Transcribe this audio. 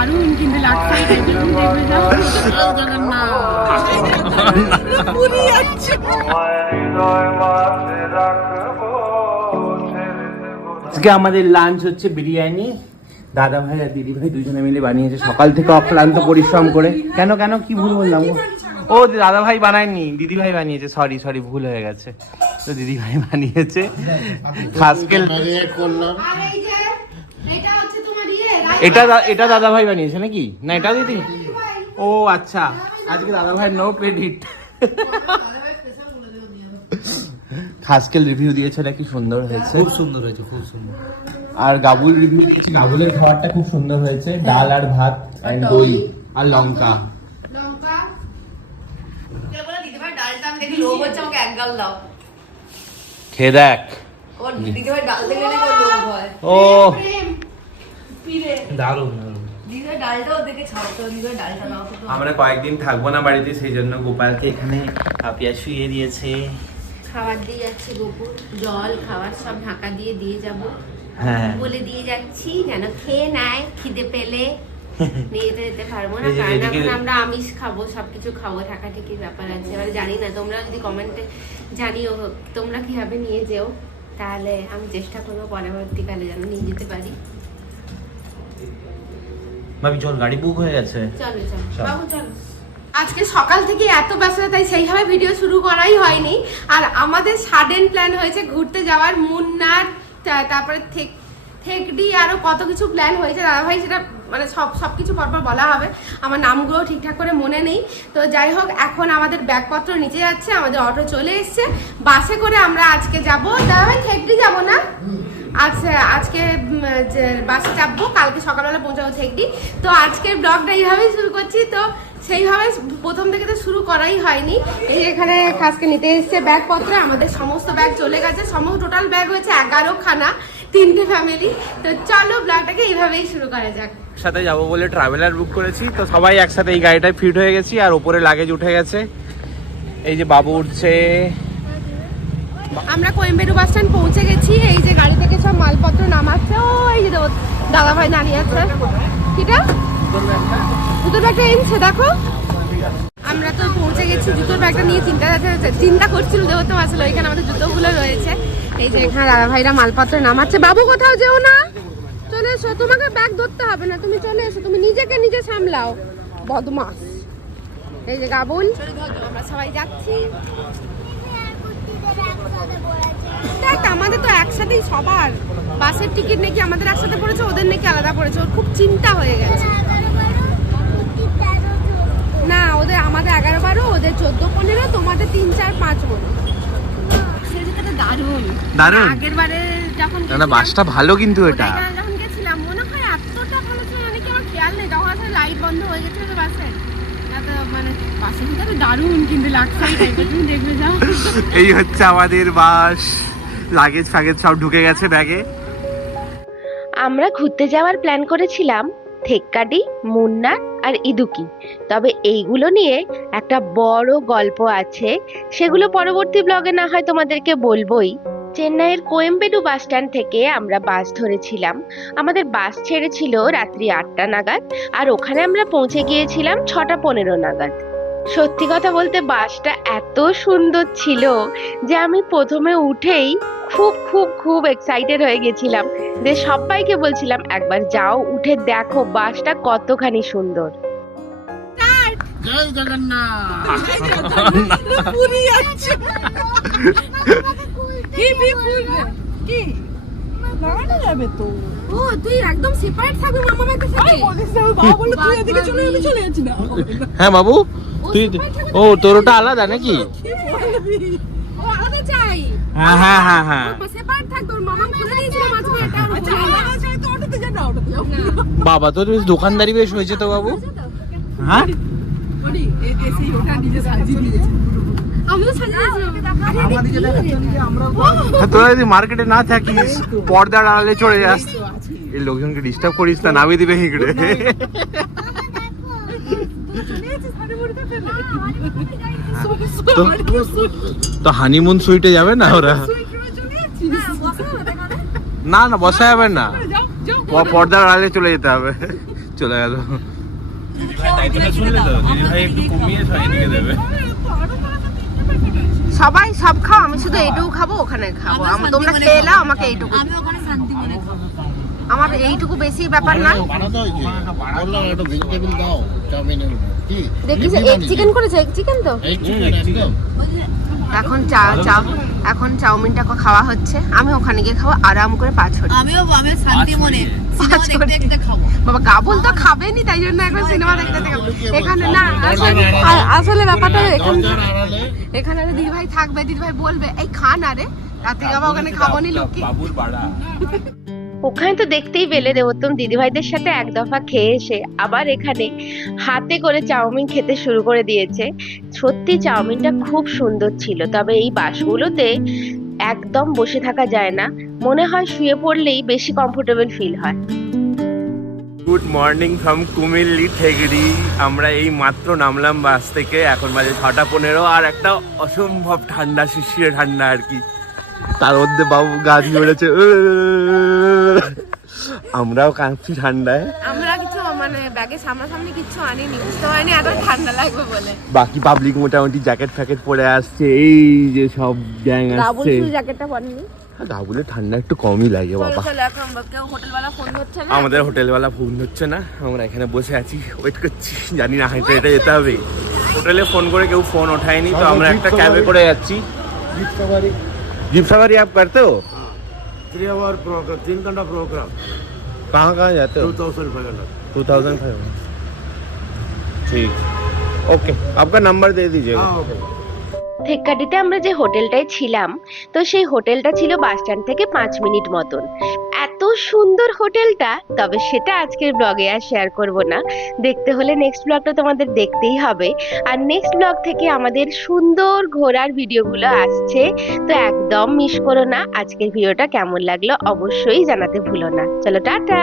দারুণ কিন্তু লাগছে আজকে আমাদের লাঞ্চ হচ্ছে বিরিয়ানি। দাদা ভাই আর দিদি ভাই দুজনে মিলে বানিয়েছে সকাল থেকে অক্লান্ত পরিশ্রম করে। কেন কেন? কি ভুল বললাম? ও দাদা ভাই বানায়নি। দিদি ভাই বানিয়েছে। সরি সরি ভুল হয়ে গেছে। তো দিদি ভাই বানিয়েছে। খাসকেল আর এই যে এটা হচ্ছে তোমার ইয়ে এটা এটা দাদা ভাই বানিয়েছে নাকি? না এটা দিদি? ও আচ্ছা। আজকে দাদা ভাই নো ক্রেডিট খাসকেল রিভিউ দিয়েছে এটা কি সুন্দর হয়েছে? খুব সুন্দর হয়েছে খুব সুন্দর। আর গাবুল রিভিউ দিয়েছি। গাবুলের খাবারটা খুব সুন্দর হয়েছে ডাল আর ভাত আর দই আর লঙ্কা। লঙ্কা। ডালটা আমি দেখি লোভ হচ্ছে আমাকে এক গাল দাও। খেয়ে দেখ। দিদিভাই ডাল দেখলে নাকি লোভ হয়। ও। দারুণ দারুণ। আমরা কয়েকদিন থাকব না বাড়িতে সেই জন্য গোপালকে এখানে পাপিয়া শুয়ে দিয়েছে। খাবার দিয়ে যাচ্ছে গোপুর। জল খাবার সব ঢাকা দিয়ে দিয়ে যাব। হ্যাঁ। বলে দিয়ে যাচ্ছি যেন খেয়ে নেয় খিদে পেলে। নিয়ে যেতে যেতে পারব না কারণ এখন আমরা আমিষ খাব সবকিছু খাব ঢাকা থেকে ব্যাপার আছে। এবার জানি না তোমরা যদি কমেন্টে জানিও তোমরা কীভাবে নিয়ে যেও তাহলে আমি চেষ্টা করব পরবর্তীকালে যেন নিয়ে যেতে পারি। ভাবি চল গাড়ি বুক হয়ে গেছে। আজকে সকাল থেকে এত ব্যস্ততা তাই সেইভাবে ভিডিও শুরু করাই হয়নি। আর আমাদের সাডেন প্ল্যান হয়েছে ঘুরতে যাওয়ার মুন্নার তারপরে থেক- থেকডি আরও কত কিছু প্ল্যান হয়েছে দাদাভাই সেটা মানে সব সব কিছু পরপর বলা হবে। আমার নামগুলো ঠিকঠাক করে মনে নেই। তো যাই হোক এখন আমাদের ব্যাগপত্র নিচে যাচ্ছে আমাদের অটো চলে এসছে। বাসে করে আমরা আজকে যাব। দাদাভাই থেকডি যাব না? আচ্ছা আজকে বাসে চাপবো, কালকে সকালবেলা পৌঁছাবো থেকডি তো আজকের ব্লগটা এইভাবেই শুরু করছি। তো সেইভাবে প্রথম থেকে তো শুরু করাই হয়নি। এই এখানে খাসকে নিতে এসছে ব্যাগপত্র, আমাদের সমস্ত ব্যাগ চলে গেছে। সমস্ত টোটাল ব্যাগ হয়েছে এগারো খানা তিনটে ফ্যামিলি তো চলো ব্লগটাকে এইভাবেই শুরু করা যাক। সাথে যাব বলে ট্রাভেলার বুক করেছি। তো সবাই একসাথে এই গাড়িটায় ফিট হয়ে গেছি, আর ওপরে লাগেজ উঠে গেছে। এই যে বাবু উঠছে। আমরা কোয়েম্বেরু বাস স্ট্যান্ড পৌঁছে গেছি, এই যে গাড়ি থেকে সব মালপত্র নামাচ্ছে। ও, এই যে দাদা ভাই দাঁড়িয়ে আছে। কিটা? জুতোর ব্যাগটা এনেছে, দেখো। আমরা তো পৌঁছে গেছি, জুতোর ব্যাগটা নিয়ে চিন্তা চিন্তা করছিল যেহেতু আসলে ওইখানে আমাদের জুতোগুলো রয়েছে। এই যে এখানে দাদা ভাইরা মালপত্র নামাচ্ছে। বাবু, কোথাও যেও না। চলে এসো, তোমাকে ব্যাগ ধরতে হবে না। তুমি চলে এসো, তুমি নিজেকে নিজে সামলাও। বদমাস। এই যে গাবুল আমরা সবাই যাচ্ছি। আমাদের তো একসাথেই সবার। বাসের টিকিট নাকি আমাদের একসাথে পড়েছে ওদের নাকি আলাদা পড়েছে ওর খুব চিন্তা হয়ে গেছে। না ওদের আমাদের এগারো বারো ওদের চোদ্দ পনেরো তোমাদের তিন চার পাঁচ মনে সেটা তো দারুণ। দারুণ? আগের বারে যখন না না বাসটা ভালো কিন্তু এটা। যখন গেছিলাম মনে হয় এতটা ভালো ছিল নাকি আমার খেয়াল নেই তখন আসলে লাইট বন্ধ হয়ে গেছিল এত মানে বাসের ভিতরে দারুণ কিন্তু লাগছে এই টাইপের তুমি দেখবে যাও এই হচ্ছে আমাদের বাস। লাগেজ ফাগেজ সব ঢুকে গেছে ব্যাগে আমরা ঘুরতে যাওয়ার প্ল্যান করেছিলাম থেক্কাডি মুন্নার আর ইদুকি। তবে এইগুলো নিয়ে একটা বড় গল্প আছে সেগুলো পরবর্তী ব্লগে না হয় তোমাদেরকে বলবোই। চেন্নাইয়ের কোয়েম্বেডু বাস স্ট্যান্ড থেকে আমরা বাস ধরেছিলাম। আমাদের বাস ছেড়েছিল রাত্রি আটটা নাগাদ আর ওখানে আমরা পৌঁছে গিয়েছিলাম ছটা পনেরো নাগাদ। সত্যি কথা বলতে বাসটা এত সুন্দর ছিল যে আমি প্রথমে উঠেই খুব খুব খুব এক্সাইটেড হয়ে গেছিলাম যে সবাইকে বলছিলাম একবার যাও উঠে দেখো বাসটা কতখানি সুন্দর। জয় জগন্নাথ! পুরি যাচ্ছে কি কি? লাগানো যাবে তো। ও তুই একদম সেপারেট থাকবি মামা ব্যাগটা থেকে বলিস না, বাবা বলল তুই এদিকে চলে আমি চলে যাচ্ছি না। হ্যাঁ বাবু তুই ও তোর ওটা আলাদা নাকি? কি বলবি? ও আলাদা চাই। হ্যাঁ হ্যাঁ হ্যাঁ হ্যাঁ। সেপারেট থাকবে ওর মামা খুলে দিয়েছিল মাঝে এটা আচ্ছা আলাদা। চাই তো অটোতে যা না অটোতে বাবা তোর বেশ দোকানদারি বেশ হয়েছে তো বাবু? হ্যাঁ? ওরি এই এসি ওটা নিজে সাজিয়ে দিয়েছে। তোরা যদি মার্কেটে না থাকিস পর্দার আড়ালে চলে যাস। এই লোকজনকে ডিস্টার্ব করিস না নামিয়ে দিবে হিঁকড়ে তো। তো হানিমুন সুইটে যাবে না ওরা? না না বসা যাবে না। পর্দার আড়ালে চলে যেতে হবে। চলে গেল। দিদিভাই শুনলে তো দিদিভাই একটু কমিয়ে দেবে সবাই সব খাও আমি শুধু এইটুকু খাব ওখানে খাব। আম- তোমরা খেয়ে নাও আমাকে এইটুকু আমি ওখানে শান্তি মনে খাব আমার এইটুকু বেশি ব্যাপার না। দেখি চিকেন করেছে এগ চিকেন তো? চিকেন একদম। এখন চা চা এখন চাউমিনটা খাওয়া হচ্ছে। আমি ওখানে গিয়ে খাব আরাম করে পাঁচ ছড়ি আমিও আমি শান্তি মনে পাঁচ সিনেমা দেখতে খাব। বাবা গাবুল তো খাবেনি তাই জন্য এখন সিনেমা দেখতে দেখতে খাব। এখানে না আসলে আসলে ব্যাপারটা এখানে এখানে দিদিভাই থাকবে দিদিভাই বলবে এই খা না রে রাতে বাবা ওখানে খাব নি লোকে? বাবুর বাড়া। ওখানে তো দেখতেই পেলে দেবোত্তম দিদিভাইদের সাথে এক দফা খেয়ে এসে আবার এখানে হাতে করে চাউমিন খেতে শুরু করে দিয়েছে। সত্যি চাউমিনটা খুব সুন্দর ছিল তবে এই বাসগুলোতে একদম বসে থাকা যায় না। মনে হয় শুয়ে পড়লেই বেশি কমফোর্টেবল ফিল হয়। গুড মর্নিং ফ্রম কুমিল্লি ঠেগড়ি আমরা এই মাত্র নামলাম বাস থেকে এখন বাজে ছটা পনেরো আর একটা অসম্ভব ঠান্ডা শিশিরে ঠান্ডা আর কি। তার মধ্যে বাবু গাছ ধরেছে আমরাও কাঁপছি ঠান্ডায়। আমরা মানে ব্যাগের সামনাসামনি কিছু আনিনি বুঝতে পারিনি এত ঠান্ডা লাগবে বলে বাকি পাবলিক মোটামুটি জ্যাকেট ফ্যাকেট পরে আসছে এই যে সব গ্যাং ডাবল আসছে শুধু জ্যাকেটটা পরেনি গাবুলে ঠান্ডা একটু কমই লাগে বাবা চলো এখন কেউ হোটেলওয়ালা ফোন ধরছে না আমাদের হোটেলওয়ালা ফোন হচ্ছে না আমরা এখানে বসে আছি ওয়েট করছি জানি না হাইটে হেঁটে যেতে হবে হোটেলে ফোন করে কেউ ফোন ওঠায়নি তো আমরা একটা ক্যাবে করে যাচ্ছি জিপ সাফারি जीप सवारी आप करते हो थ्री आवर प्रोग्राम तीन घंटा प्रोग्राम कहाँ कहाँ जाते टू हो thousand five hundred two thousand five ठीक ओके आपका नंबर दे दीजिएगा हाँ ओके থেক্কাটিতে আমরা যে হোটেলটায় ছিলাম তো সেই হোটেলটা ছিল বাস স্ট্যান্ড থেকে পাঁচ মিনিট মতন এত সুন্দর হোটেলটা তবে সেটা আজকের ব্লগে আর শেয়ার করব না দেখতে হলে নেক্সট ব্লগটা তোমাদের দেখতেই হবে আর নেক্সট ব্লগ থেকে আমাদের সুন্দর ঘোরার ভিডিওগুলো আসছে তো একদম মিস করো না আজকের ভিডিওটা কেমন লাগলো অবশ্যই জানাতে ভুলো না চলো টাটা